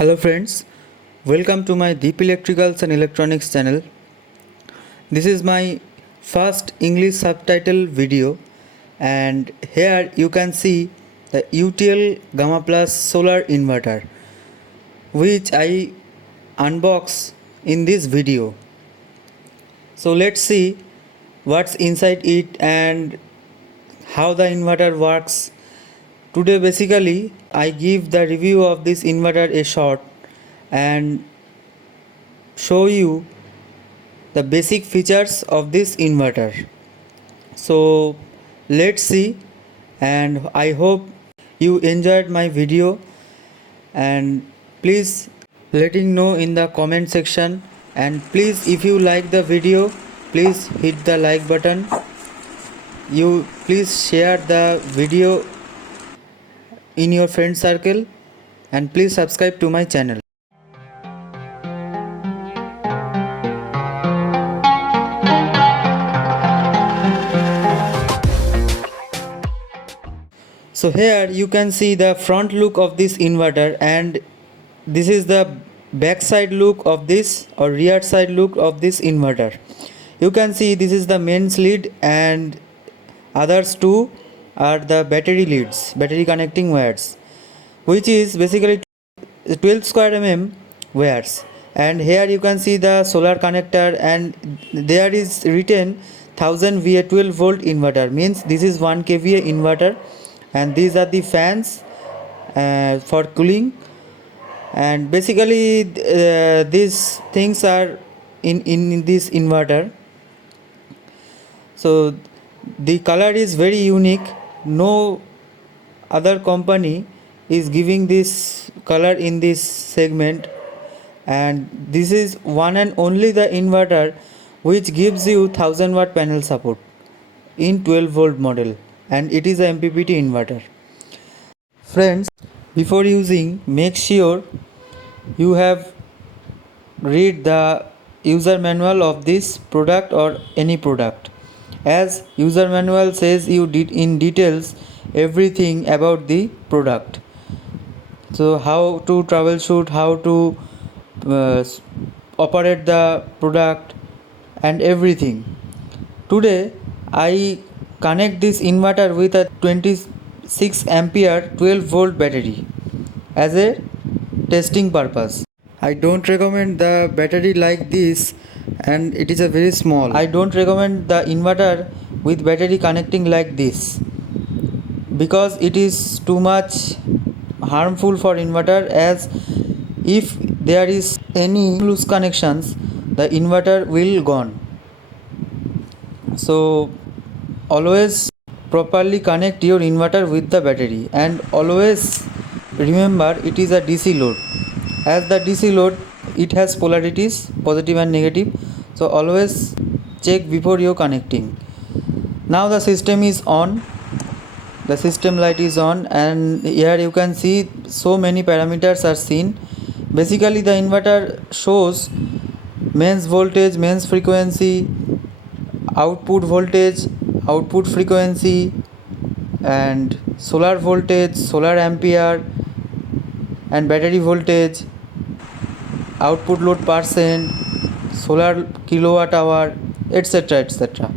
Hello friends, welcome to my Deep Electricals and Electronics channel. This is my first English subtitle video, and here you can see the UTL GAMMA PLUS Solar Inverter, which I unbox in this video. So let's see what's inside it and how the inverter works. Today basically I give the review of this inverter a shot and show you the basic features of this inverter. So let's see, and I hope you enjoyed my video, and please letting know in the comment section, and please if you like the video, please hit the like button. You please share the video in your friend circle, and please subscribe to my channel. So here you can see the front look of this inverter, and this is the back side look of this, or rear side look of this inverter. You can see this is the mains lead, and others two are the battery leads, battery connecting wires, which is basically 12 square mm wires. And here you can see the solar connector, and there is written 1000 VA 12 volt inverter, means this is 1 kVA inverter. And these are the fans for cooling, and basically these things are in this inverter. So the color is very unique. No other company is giving this color in this segment, and this is one and only the inverter which gives you 1000 watt panel support in 12 volt model, and it is a MPPT inverter. Friends, before using, make sure you have read the user manual of this product or any product, as user manual says you did in details everything about the product. So how to troubleshoot, how to operate the product and everything. Today I connect this inverter with a 26 ampere 12 volt battery as a testing purpose. I don't recommend the battery like this, and it is a very small. I don't recommend the inverter with battery connecting like this, because it is too much harmful for inverter, as if there is any loose connections the inverter will gone. So always properly connect your inverter with the battery, and always remember it is a DC load. As the DC load, it has polarities, positive and negative, so always check before you connecting. Now the system is on, the system light is on, and here you can see so many parameters are seen. Basically the inverter shows mains voltage, mains frequency, output voltage, output frequency, and solar voltage, solar ampere, and battery voltage, output load percent, solar kilowatt hour, etc, etc.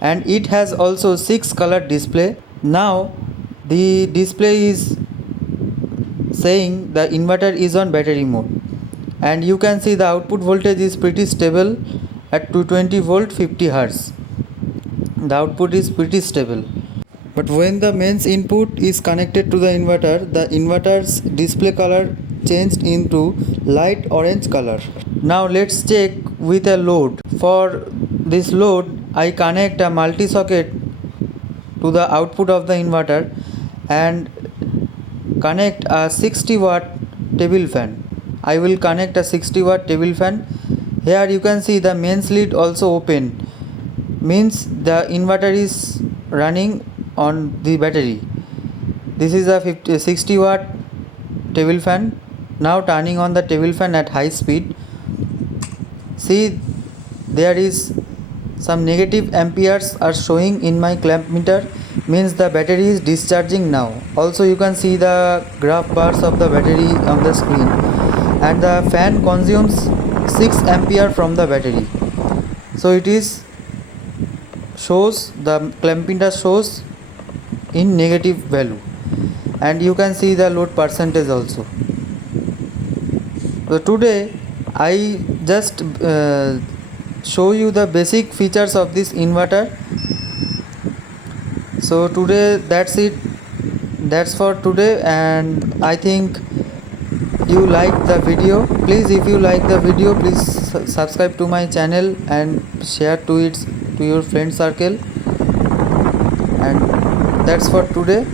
And it has also 6 color display. Now the display is saying the inverter is on battery mode, and you can see the output voltage is pretty stable at 220 volt 50 Hz. The output is pretty stable. But when the mains input is connected to the inverter's display color changed into light orange color. Now let's check with a load. For this load, I connect a multi-socket to the output of the inverter and connect a 60 watt table fan. I will connect a 60 watt table fan. Here you can see the mains lead also open, means the inverter is running on the battery. This is a 60 watt table fan. Now turning on the table fan at high speed. See, there is some negative amperes are showing in my clamp meter, means the battery is discharging now. Also you can see the graph bars of the battery on the screen, and the fan consumes 6 ampere from the battery. So it is shows the clamping task shows in negative value, and you can see the load percentage also. So today I just show you the basic features of this inverter. So today that's it, that's for today, and I think you like the video. Please, if you like the video, please subscribe to my channel and share to your friend circle. And that's for today.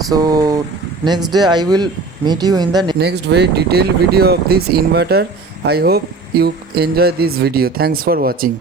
So next day I will meet you in the next very detailed video of this inverter. I hope you enjoy this video. Thanks for watching.